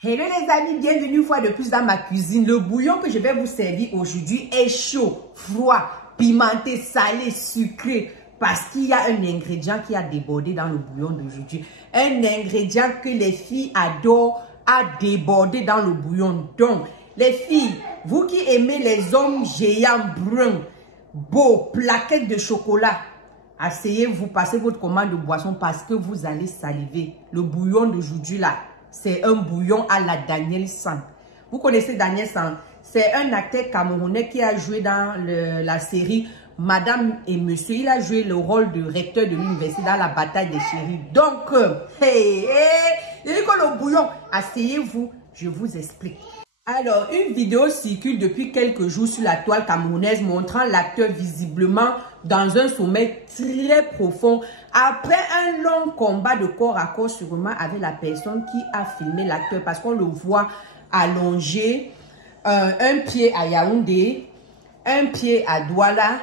Hello les amis, bienvenue une fois de plus dans ma cuisine. Le bouillon que je vais vous servir aujourd'hui est chaud, froid, pimenté, salé, sucré. Parce qu'il y a un ingrédient qui a débordé dans le bouillon d'aujourd'hui. Un ingrédient que les filles adorent a débordé dans le bouillon. Donc, les filles, vous qui aimez les hommes géants bruns, beaux, plaquettes de chocolat, asseyez-vous, passez votre commande de boisson parce que vous allez saliver. Le bouillon d'aujourd'hui là, c'est un bouillon à la Daniel San. Vous connaissez Daniel San? C'est un acteur camerounais qui a joué dans la série Madame et Monsieur. Il a joué le rôle de recteur de l'université dans la bataille des chéris. Donc, le bouillon, asseyez-vous, je vous explique. Alors, une vidéo circule depuis quelques jours sur la toile camerounaise montrant l'acteur visiblement dans un sommeil très profond après un long combat de corps à corps sûrement avec la personne qui a filmé l'acteur parce qu'on le voit allongé, un pied à Yaoundé, un pied à Douala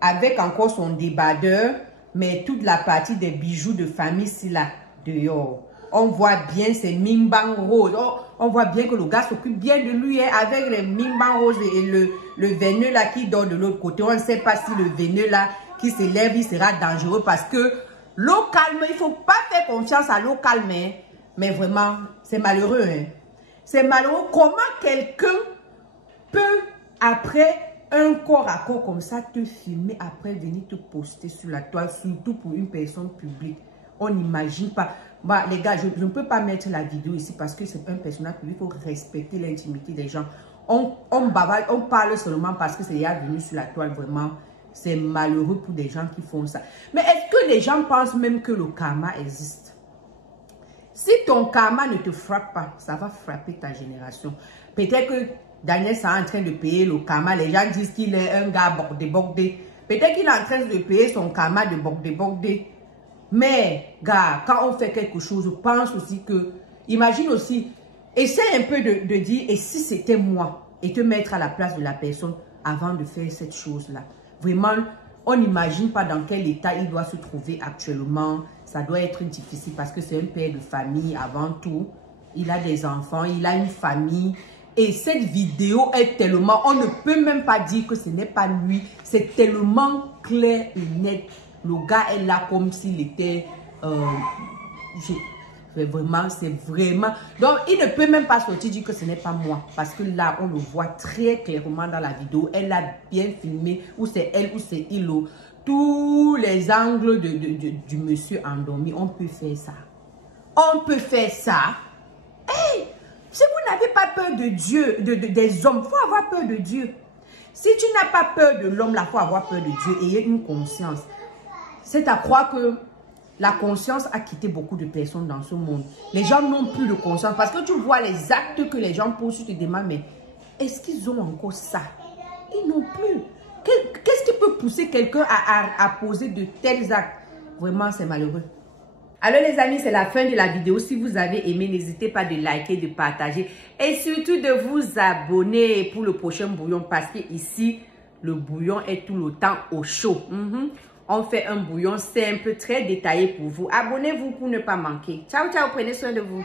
avec encore son débardeur, mais toute la partie des bijoux de famille c'est là dehors. On voit bien ces mimbang roses. On voit bien que le gars s'occupe bien de lui hein, avec les mimbang roses et le veineux là qui dort de l'autre côté. On ne sait pas si le veineux là qui s'élève, il sera dangereux parce que l'eau calme, il ne faut pas faire confiance à l'eau calme. Hein. Mais vraiment, c'est malheureux. Hein. C'est malheureux. Comment quelqu'un peut, après un corps à corps comme ça, te filmer, après venir te poster sur la toile, surtout pour une personne publique. On n'imagine pas. Bah, les gars, je ne peux pas mettre la vidéo ici parce que c'est un personnage public. Il faut respecter l'intimité des gens. On parle seulement parce que c'est déjà venu sur la toile. Vraiment, c'est malheureux pour des gens qui font ça. Mais est-ce que les gens pensent même que le karma existe? Si ton karma ne te frappe pas, ça va frapper ta génération. Peut-être que Daniel est en train de payer le karma. Les gens disent qu'il est un gars bordé. Peut-être qu'il est en train de payer son karma de bordé. Mais, gars, quand on fait quelque chose, pense aussi que, imagine aussi, essaie un peu de dire, et si c'était moi, et te mettre à la place de la personne avant de faire cette chose-là. Vraiment, on n'imagine pas dans quel état il doit se trouver actuellement. Ça doit être difficile parce que c'est un père de famille avant tout. Il a des enfants, il a une famille. Et cette vidéo est tellement, on ne peut même pas dire que ce n'est pas lui. C'est tellement clair et net. Le gars est là comme s'il était... vraiment, c'est vraiment... Donc, il ne peut même pas sortir dire que ce n'est pas moi. Parce que là, on le voit très clairement dans la vidéo. Elle a bien filmé, ou c'est elle, ou c'est il. Tous les angles du monsieur endormi, on peut faire ça. On peut faire ça. Hey! Si vous n'avez pas peur de Dieu, des hommes, il faut avoir peur de Dieu. Si tu n'as pas peur de l'homme, il faut avoir peur de Dieu. Ayez une conscience. C'est à croire que la conscience a quitté beaucoup de personnes dans ce monde. Les gens n'ont plus de conscience parce que tu vois les actes que les gens posent, tu te demandes, mais est-ce qu'ils ont encore ça? Ils n'ont plus. Qu'est-ce qui peut pousser quelqu'un à poser de tels actes? Vraiment, c'est malheureux. Alors les amis, c'est la fin de la vidéo. Si vous avez aimé, n'hésitez pas de liker, de partager et surtout de vous abonner pour le prochain bouillon parce que ici, le bouillon est tout le temps au chaud. On fait un bouillon simple, très détaillé pour vous. Abonnez-vous pour ne pas manquer. Ciao, ciao, prenez soin de vous.